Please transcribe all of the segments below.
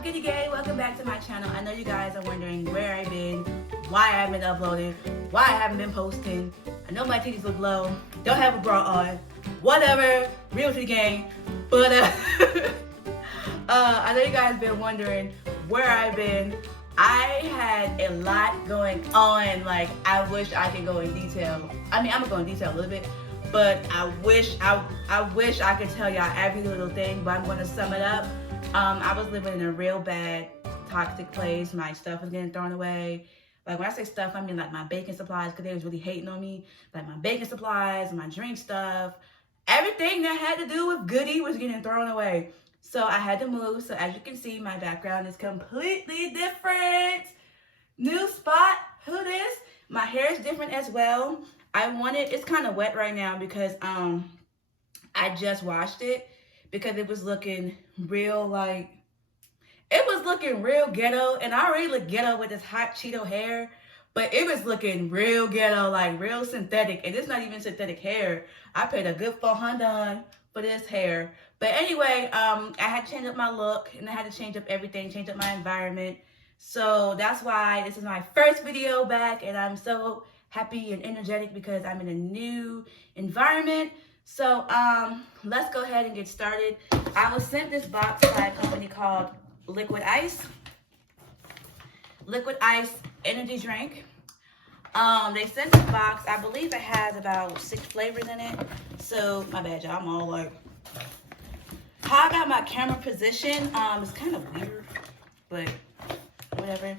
up, Goody Gay? Welcome back to my channel. I know you guys are wondering where I've been, why I haven't been uploading, why I haven't been posting. I know my titties look low, don't have a bra on, whatever, real to the game. But I know you guys been wondering where I've been. I had a lot going on. Like, I wish I could go in detail. I mean, I'm gonna go in detail a little bit, but I wish I could tell y'all every little thing, but I'm gonna sum it up. I was living in a real bad, toxic place. My stuff was getting thrown away. Like, when I say stuff, I mean like my baking supplies, because they was really hating on me. Like my baking supplies, my drink stuff, everything that had to do with Goody was getting thrown away. So I had to move. So as you can see, my background is completely different. New spot, who this? My hair is different as well. It's kind of wet right now because I just washed it because it was looking real real ghetto, and I already look ghetto with this hot Cheeto hair, but it was looking real ghetto, like real synthetic, and it's not even synthetic hair. I paid a good $400 for this hair. But anyway, I had to change up my look, and I had to change up everything, change up my environment. So that's why this is my first video back, and I'm so happy and energetic because I'm in a new environment. So let's go ahead and get started. I was sent this box by a company called Liquid Ice energy drink. They sent this box. I believe it has about 6 flavors in it. So my bad, y'all. I'm all like, how I got my camera position is kind of weird, but whatever.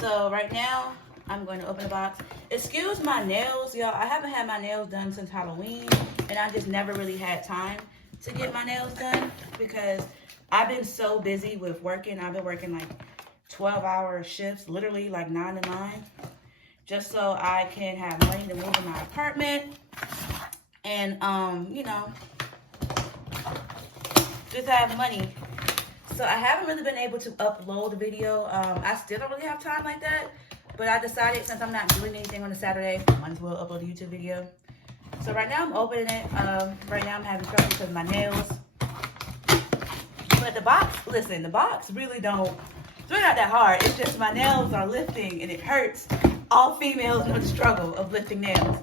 So right now I'm going to open the box. Excuse my nails, y'all. I haven't had my nails done since Halloween, and I just never really had time to get my nails done because I've been so busy with working. I've been working like 12-hour shifts, literally like 9 to 9, just so I can have money to move in my apartment and, you know, just have money. So I haven't really been able to upload a video. I still don't really have time like that, but I decided since I'm not doing anything on a Saturday, I might as well upload a YouTube video. So right now I'm opening it. Right now I'm having trouble because of my nails. But the box, listen, the box really don't, it's really not that hard. It's just my nails are lifting and it hurts. All females know the struggle of lifting nails.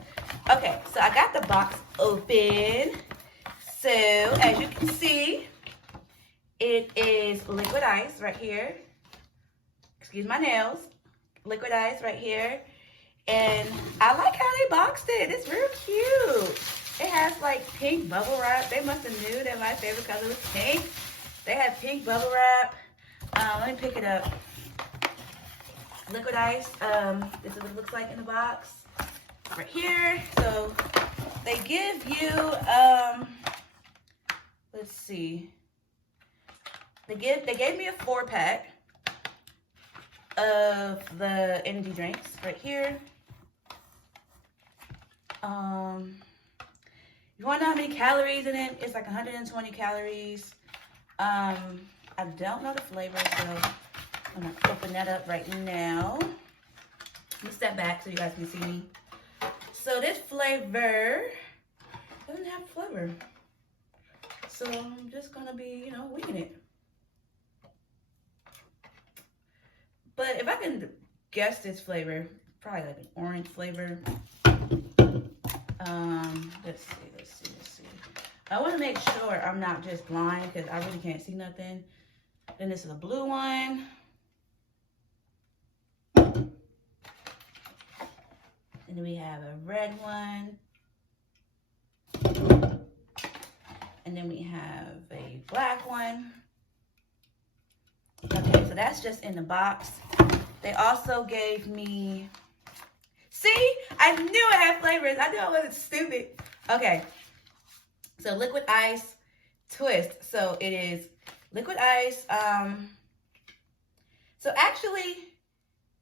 Okay, so I got the box open. So as you can see, it is Liquid Ice right here. Excuse my nails. Liquid Ice right here. And I like how they boxed it. It's real cute. It has like pink bubble wrap. They must have knew that my favorite color was pink. They have pink bubble wrap. Let me pick it up. Liquid Ice. This is what it looks like in the box. Right here. So they give you, let's see. They gave me a 4-pack of the energy drinks right here. You want to know how many calories in it? It's like 120 calories. I don't know the flavor, so I'm gonna open that up right now. Let me step back so you guys can see me. So this flavor doesn't have flavor, so I'm just gonna be, you know, winging it. But if I can guess this flavor, probably like an orange flavor. Let's see. I want to make sure I'm not just blind because I really can't see nothing. Then this is a blue one. And then we have a red one. And then we have a black one. Okay, so that's just in the box. They also gave me, see, I knew it had flavors. I knew I wasn't stupid. Okay, so Liquid Ice Twist. So it is Liquid Ice. So actually,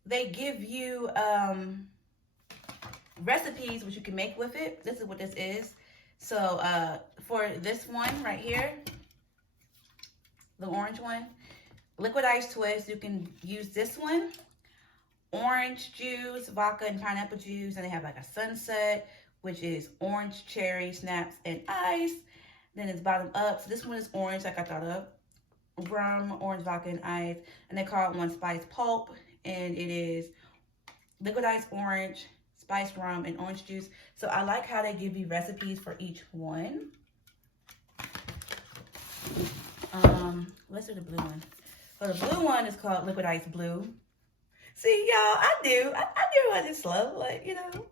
they give you recipes which you can make with it. This is what this is. So for this one right here, the orange one, Liquid Ice Twist, you can use this one, orange juice, vodka, and pineapple juice, and they have like a sunset, which is orange, cherry, snaps, and ice. Then it's bottom up. So this one is orange, like I thought of. rum, orange vodka, and ice. And they call it one spice pulp. And it is liquid ice orange, spiced rum, and orange juice. So I like how they give you recipes for each one. Let's do the blue one. So the blue one is called liquid ice blue. See, y'all, I do I just slow, like, you know.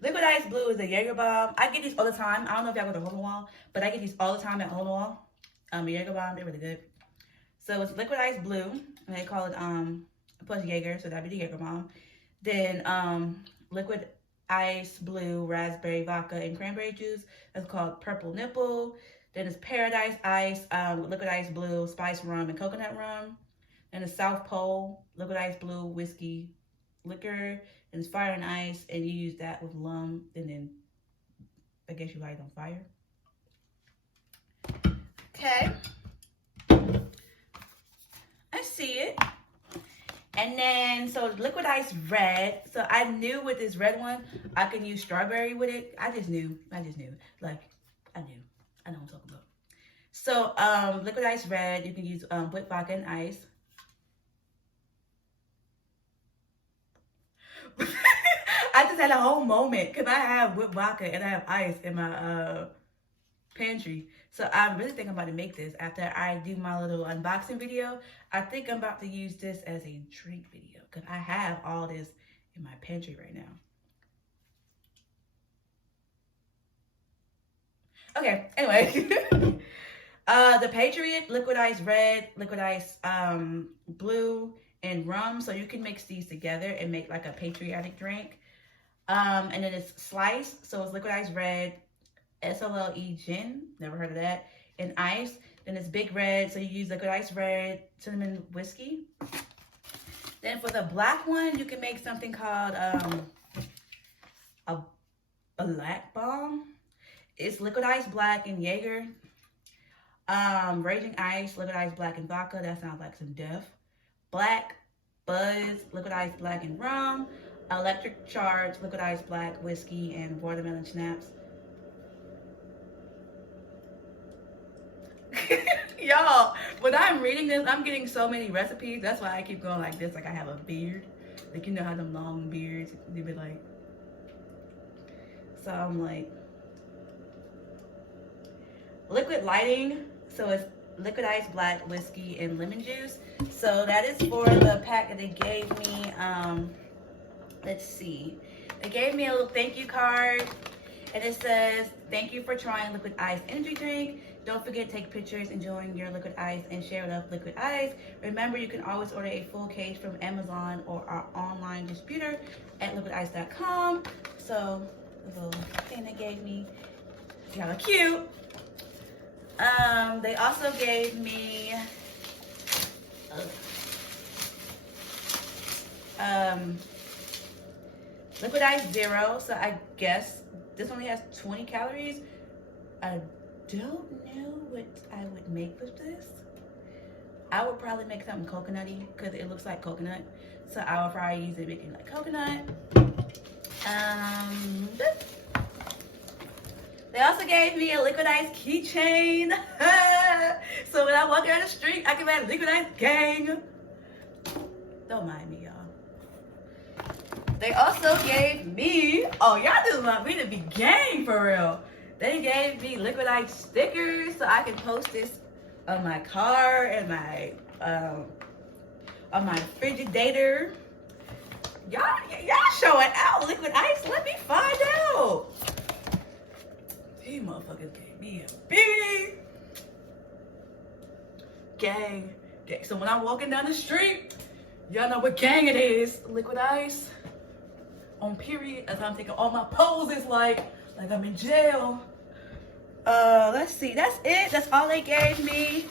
Liquid ice blue is a Jaeger bomb. I get these all the time. I don't know if y'all go to Hole in the Wall, but I get these all the time at Hole in the Wall. Jaeger bomb, they're really good. So it's liquid ice blue, and they call it plus Jaeger, so that'd be the Jaeger bomb. Then liquid ice blue raspberry vodka and cranberry juice. That's called purple nipple. Then it's paradise ice, liquid ice blue, spice rum, and coconut rum. Then it's South Pole, liquid ice blue, whiskey, liquor, and it's fire and ice, and you use that with lum, and then I guess you light it on fire. Okay. I see it. And then, so liquid ice red. So I knew with this red one, I can use strawberry with it. I just knew. Like, I know what I'm talking about. So, liquid ice red, you can use with vodka and ice. I just had a whole moment because I have whipped vodka and I have ice in my pantry. So I'm really thinking about to make this after I do my little unboxing video. I think I'm about to use this as a drink video because I have all this in my pantry right now. Okay, anyway. The Patriot, liquid ice red, liquid ice blue, and rum. So you can mix these together and make like a patriotic drink. And then it's Slice. So it's liquid ice red, SLE gin, never heard of that, and ice. Then it's Big Red, so you use liquid ice red, cinnamon whiskey. Then for the black one, you can make something called a black bomb. It's liquid ice black and Jaeger. Raging ice, liquid ice black and vodka. That sounds like some death. Black Buzz, liquid ice black and rum. Electric Charge, liquid ice black, whiskey, and watermelon schnapps. Y'all, when I'm reading this, I'm getting so many recipes. That's why I keep going like this, like I have a beard. Like, you know how them long beards, they be like. So I'm like, liquid lighting. So it's liquid ice black, whiskey, and lemon juice. So that is for the pack that they gave me. Let's see. They gave me a little thank you card. And it says, thank you for trying Liquid Ice energy drink. Don't forget to take pictures enjoying your Liquid Ice and share it up Liquid Ice. Remember, you can always order a full case from Amazon or our online distributor at liquidice.com. So, the little thing they gave me, kind of cute. They also gave me Liquid Ice Zero. So I guess this only has 20 calories. I don't know what I would make with this. I would probably make something coconutty because it looks like coconut. So I would probably use it making like coconut. They also gave me a Liquid Ice keychain. So when I walk down the street, I can have Liquid Ice gang. Don't mind me, y'all. They also gave me, oh, y'all just want me to be gang for real. They gave me Liquid Ice stickers so I can post this on my car and my on my Frigidator. Y'all showing out Liquid Ice. Let me find out. These motherfuckers gave me a big gang. So when I'm walking down the street, y'all know what gang it is. Liquid Ice. On period. As I'm taking all my poses like I'm in jail. Let's see. That's it. That's all they gave me.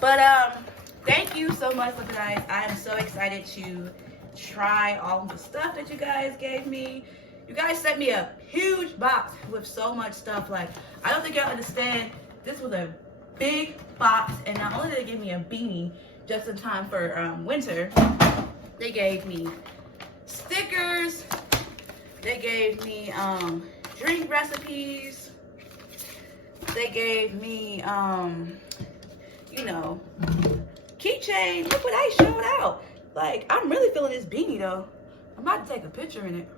But thank you so much, Liquid Ice. I am so excited to try all of the stuff that you guys gave me. You guys sent me a huge box with so much stuff. Like, I don't think y'all understand. This was a big box, and not only did they give me a beanie just in time for winter, they gave me stickers. They gave me drink recipes. They gave me you know, keychain liquid ice showed out. Like, I'm really feeling this beanie though. I'm about to take a picture in it.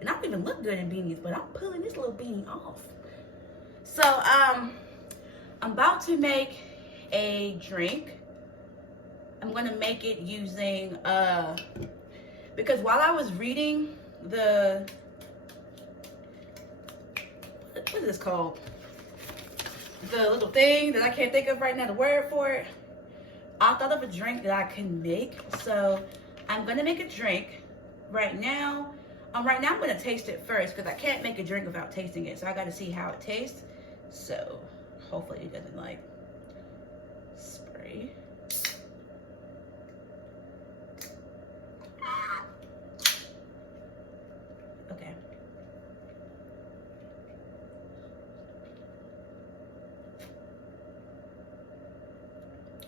And I don't even look good in beanies, but I'm pulling this little beanie off. So, I'm about to make a drink. I'm gonna make it using, because while I was reading the, what is this called? The little thing that I can't think of right now, the word for it. I thought of a drink that I can make. So I'm gonna make a drink right now. Right now I'm gonna taste it first because I can't make a drink without tasting it. So I gotta see how it tastes. So hopefully it doesn't like spray. Okay.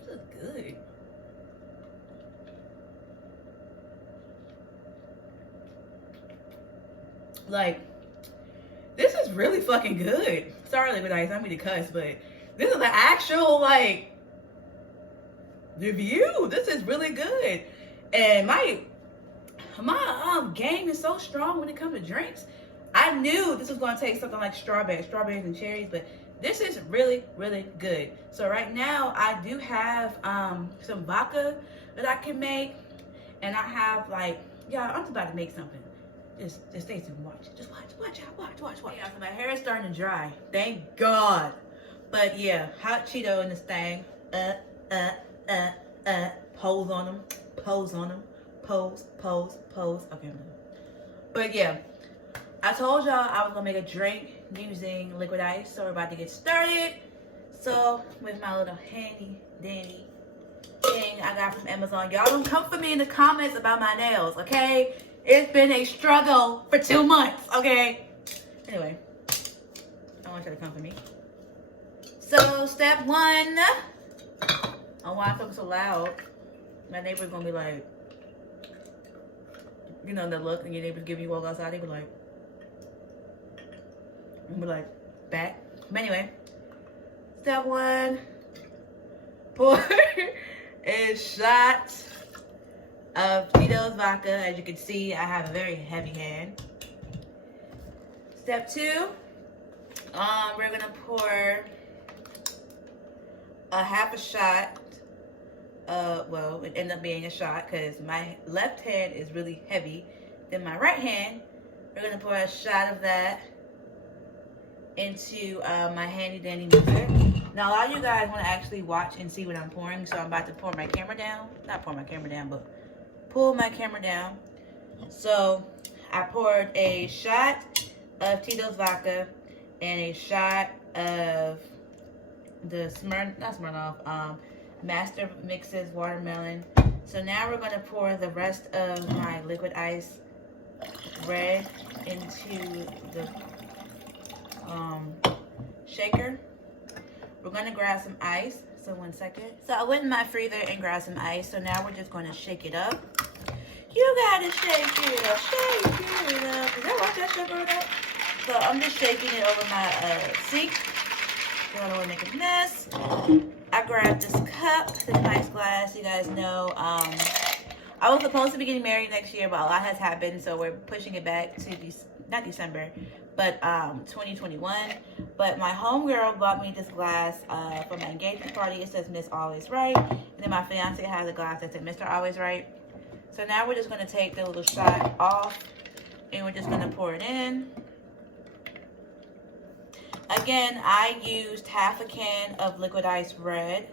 This is good. Like, this is really fucking good. Sorry, liquid ice, I don't mean to cuss, but this is an actual, like, review. This is really good. And my game is so strong when it comes to drinks. I knew this was going to taste something like strawberries and cherries, but this is really, really good. So right now, I do have some vodka that I can make. And I have, like, y'all, I'm just about to make something. Just stay tuned and watch. Just watch out. Yeah, my hair is starting to dry. Thank God. But yeah, hot Cheeto in this thing. Pose on them. Pose. Okay. But yeah, I told y'all I was gonna make a drink using liquid ice. So we're about to get started. So with my little handy dandy thing I got from Amazon. Y'all don't come for me in the comments about my nails, okay? It's been a struggle for 2 months, okay? Anyway, I want you to come for me. So, step one. Oh, why I talk so loud? My neighbor's gonna be like, you know, the look, and your neighbors give you walk outside, they be like, back. But anyway, step one, pour a shot of Tito's vodka. As you can see, I have a very heavy hand. Step two, we're gonna pour a half a shot. Well, it ended up being a shot because my left hand is really heavy. Then my right hand, we're gonna pour a shot of that into my handy dandy mixer. Now, a lot of you guys want to actually watch and see what I'm pouring, so I'm about to pour my camera down. Not pour my camera down, but pull my camera down. So I poured a shot of Tito's vodka and a shot of the Master Mixes watermelon. So now we're gonna pour the rest of my liquid ice red into the shaker. We're gonna grab some ice. So 1 second. So I went in my freezer and grabbed some ice. So now we're just gonna shake it up. You gotta shake it up, Is that what that sugar up? So I'm just shaking it over my sink. Don't want to make a mess. I grabbed this cup, this nice glass. You guys know, I was supposed to be getting married next year, but a lot has happened, so we're pushing it back to not December, but 2021. But my homegirl bought me this glass for my engagement party. It says Miss Always Right, and then my fiance has a glass that says Mr. Always Right. So now we're just gonna take the little shot off, and we're just gonna pour it in. Again, I used half a can of liquid ice red.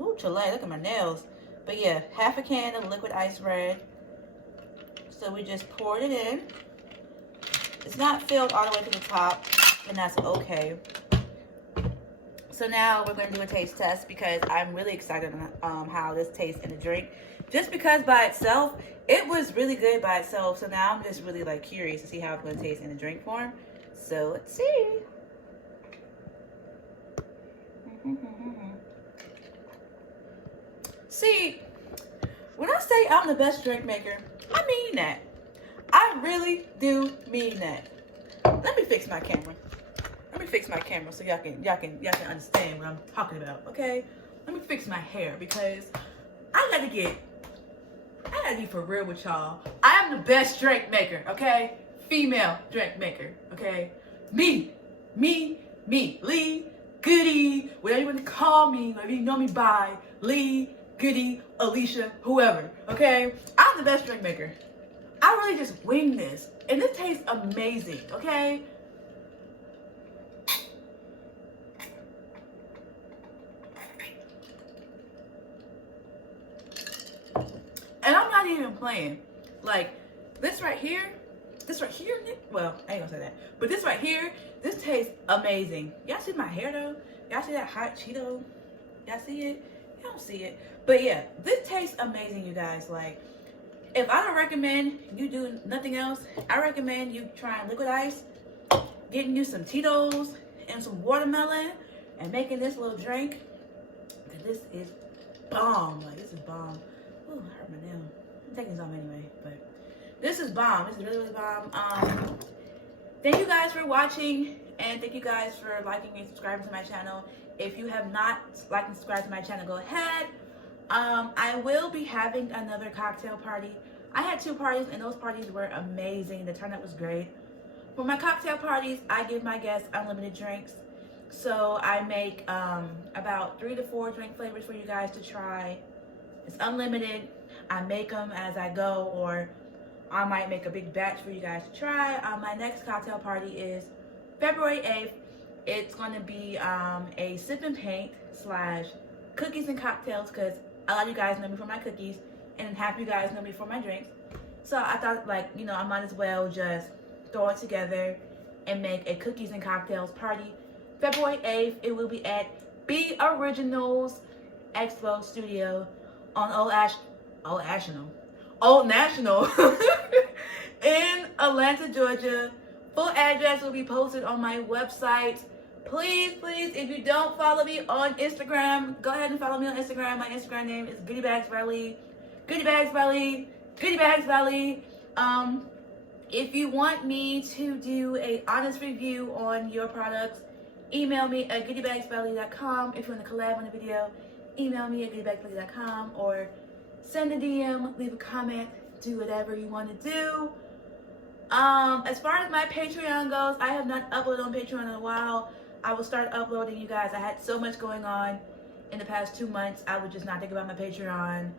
Ooh, Chile, look at my nails. But yeah, half a can of liquid ice red. So we just poured it in. It's not filled all the way to the top, and that's okay. So now we're going to do a taste test because I'm really excited on how this tastes in the drink. Just because by itself, it was really good by itself. So now I'm just really like curious to see how it's going to taste in the drink form. So let's see. See, when I say I'm the best drink maker, I mean that. I really do mean that. Let me fix my camera. Let me fix my camera so y'all can understand what I'm talking about. Okay, let me fix my hair because I gotta be for real with y'all. I am the best drink maker. Okay, female drink maker. Okay, me, Lee, Goody, whatever you want to call me, whatever you know me by, Lee, Goody, Alicia, whoever. Okay, I'm the best drink maker. I really just wing this, and this tastes amazing. Okay. And I'm not even playing. Like, this right here, well, I ain't gonna say that. But this right here, this tastes amazing. Y'all see my hair though? Y'all see that hot Cheeto? Y'all see it? Y'all don't see it. But yeah, this tastes amazing, you guys. Like, if I don't recommend you do nothing else, I recommend you trying liquid ice, getting you some Tito's and some watermelon, and making this little drink. Cause this is bomb. Like, this is bomb. Ooh, I hurt my nail. I'm taking some anyway, but this is bomb. This is really, really bomb. Thank you guys for watching, and thank you guys for liking and subscribing to my channel. If you have not liked and subscribed to my channel, go ahead. I will be having another cocktail party. I had 2 parties, and those parties were amazing. The turnout was great. For my cocktail parties, I give my guests unlimited drinks. So I make about 3 to 4 drink flavors for you guys to try. It's unlimited. I make them as I go, or I might make a big batch for you guys to try. My next cocktail party is February 8th. It's going to be a sip and paint / cookies and cocktails, because a lot of you guys know me for my cookies and half of you guys know me for my drinks. So I thought, like, you know, I might as well just throw it together and make a cookies and cocktails party. February 8th, it will be at B Originals Expo Studio on Old National in Atlanta, Georgia. Full address will be posted on my website. Please, if you don't follow me on Instagram, go ahead and follow me on Instagram. My Instagram name is Goody Bags Valley. Goody Bags Valley. Goody Bags Valley. If you want me to do an honest review on your products, email me at goodybagsvalley.com. If you want to collab on the video, email me at goodybagsvalley.com, or send a DM, leave a comment, do whatever you want to do. As far as my Patreon goes, I have not uploaded on Patreon in a while. I will start uploading, you guys. I had so much going on in the past 2 months. I would just not think about my Patreon,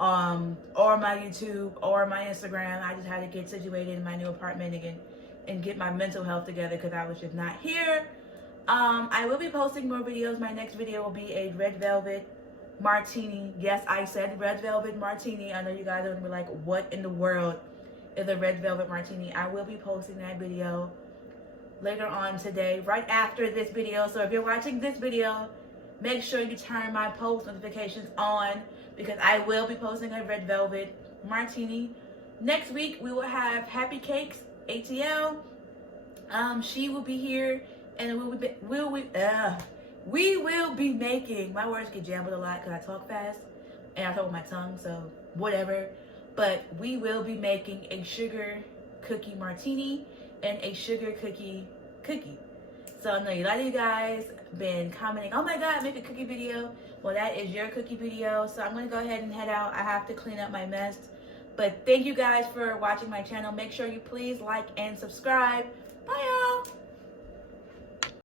or my YouTube, or my Instagram. I just had to get situated in my new apartment again and get my mental health together, because I was just not here. I will be posting more videos. My next video will be a red velvet martini. Yes, I said red velvet martini. I know you guys are gonna be like, what in the world is a red velvet martini? I will be posting that video later on today, right after this video. So if you're watching this video, make sure you turn my post notifications on, because I will be posting a red velvet martini. Next week we will have Happy Cakes ATL. She will be here, and we will be making, my words get jumbled a lot because I talk fast and I talk with my tongue, so whatever. But we will be making a sugar cookie martini and a sugar cookie. So I know a lot of you guys been commenting, oh my god, make a cookie video. Well, that is your cookie video. So I'm going to go ahead and head out. I have to clean up my mess. But thank you guys for watching my channel. Make sure you please like and subscribe. Bye, y'all.